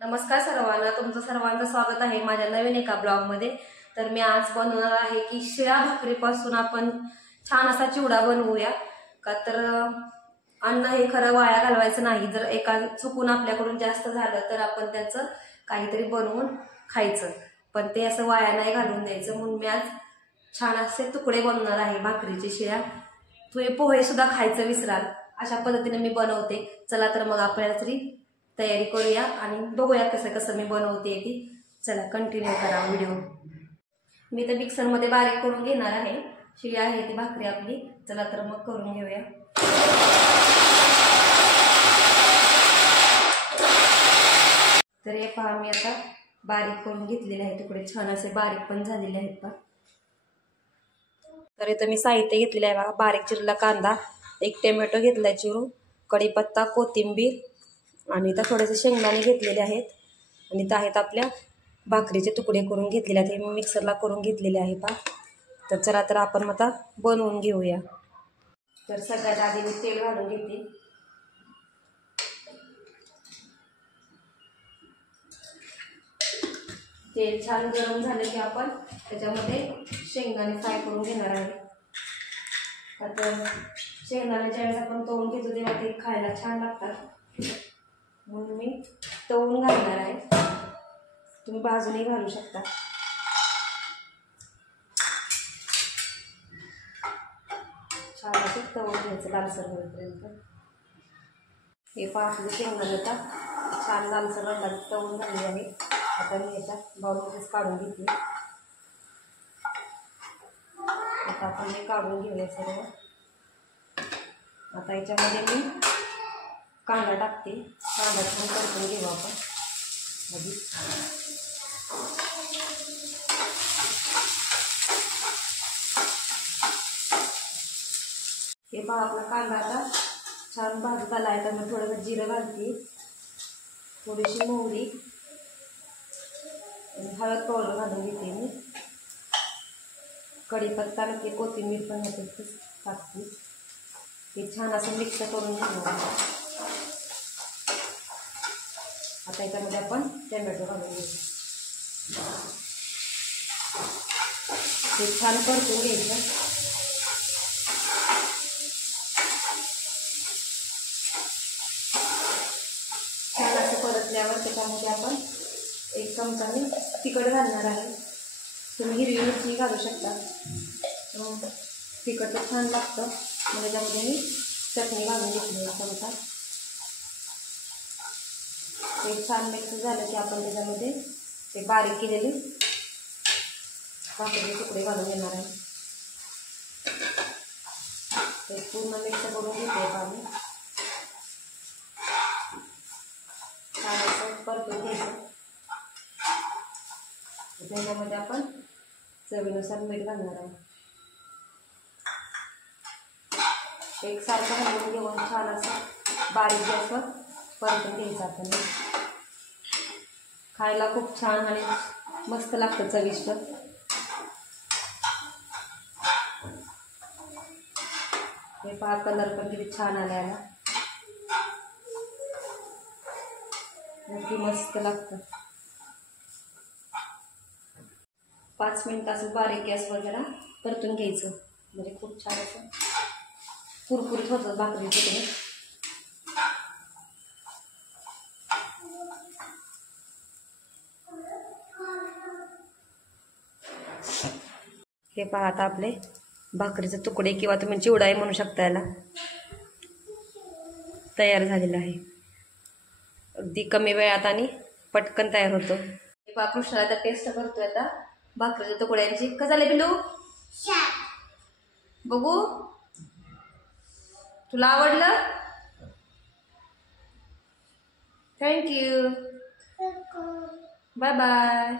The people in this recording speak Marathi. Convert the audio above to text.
नमस्कार सर्वांना, तुमचं सर्वांचं स्वागत आहे माझ्या नवीन एका ब्लॉगमध्ये। तर मी आज बनवणार आहे की शिळ्या भाकरीपासून आपण छान असा चिवडा बनवूया का। तर अन्न हे खरं वाया घालवायचं नाही। जर एका चुकून आपल्याकडून जास्त झालं तर आपण त्याचं काहीतरी बनवून खायचं, पण ते असं वाया नाही घालवून द्यायचं। म्हणून मी आज छान असे तुकडे बनवणार आहे भाकरीचे शिळ्या। तुम्ही पोहे सुद्धा खायचं विसराल अशा पद्धतीने मी बनवते। चला तर मग आपण तरी तयारी करूया आणि बघूया कसं कसं मी बनवते ती। चला कंटिन्यू करा व्हिडिओ। मी तर मिक्सर मध्ये बारीक करून घेणार आहे। शिळी आहे ती भाकरी आपली, चला तर मग करून घेऊया। तर हे पहा, मी आता बारीक करून घेतलेले आहे तुकडे, छान असे बारीक पण झालेले आहेत पहा। तर इथं मी साहित्य घेतलेलं आहे बघा। बारीक चिरलेला कांदा, एक टोमॅटो घेतलाय चिरून, कढीपत्ता, कोथिंबीर आणि इथं थोडेसे शेंगदाणे घेतलेले आहेत आणि इथं आहेत आपल्या भाकरीचे तुकडे करून घेतलेले आहेत। हे मी मिक्सरला करून घेतलेले आहे पहा। तर चला तर आपण आता बनवून घेऊया। तर सगळ्यात आधी मी तेल घालून घेते। तेल छान गरम झालं की आपण त्याच्यामध्ये शेंगदाणे फ्राय करून घेणार आहे। आता शेंगदाणे ज्यावेळेस आपण तळून घेतो तेव्हा ते खायला छान लागतात, म्हणून मी तळून घालणार आहे। तुम्ही भाजूनही घालू शकता। छान असं तळून घ्यायचं लालसर होईपर्यंत। हे पहा, आपले शेंगदाणे आता छान लालसर रंगात तळून झाले आहे। आता मी याच्यात बाउलमध्येच काढून घेतले। आता आपण हे काढून घेऊया सर्व। आता याच्यामध्ये मी कांदा टाकते। कांदा छान परतून घेऊ आपण आधी। हे पहा, आपला कांदा आता छान भाजत आला आहे। तर मी थोडंसं जिरं घालते, थोडीशी मोहरी आणि हळद पावडर घालून घेते मी। कढीपत्ता आणि कोथिंबीर पण टाकते। हे छान असं मिक्स करून घेणार। आता याच्यामध्ये आपण टोमॅटो घालून घेऊ। हे छान परतून घ्यायचं। छान असं परतल्यावर त्याच्यामध्ये आपण एक चमचाने तिखट घालणार आहे। तुम्ही हिरवी मिरची घालू शकता, तिखट तर छान लागतं। मग त्याच्यामध्ये मी चटणी घालून घेतली आहे चमचा। ते छान मिक्स झालं की आपण त्याच्यामध्ये ते बारीक केलेले भाकरीचे तुकडे घालून घेणार आहे। ते पूर्ण मिक्स करून घेते पाणी। छान असं परतून घ्यायचं। त्याच्यामध्ये आपण चवीनुसार मीठ घालणार आहे। एक सारखं हलवून घेऊन छान असं बारीक गॅसवर परतून घ्यायचं आपण। खायला खूप छान आणि मस्त लागतं, चविष्ट। हे पहा, कलर पण किती छान आला, नक्की मस्त लागतं। 5 मिनिट असं बारीक गॅसवर जरा परतून घ्यायचं, म्हणजे खूप छान असं कुरकुरीत होतं भाकरीचे तुकडे। हे पहा, आता आपले भाकरीचे तुकडे किंवा तुम्ही चिवडाही म्हणू शकता याला, तयार झालेला आहे। अगदी कमी वेळात आणि पटकन तयार होतो। हे पहा, कृष्णाला आता टेस्ट करतोय आता भाकरीच्या तुकड्यांची। कसं झाले पिलू? बघू, तुला आवडलं? Thank you, bye bye.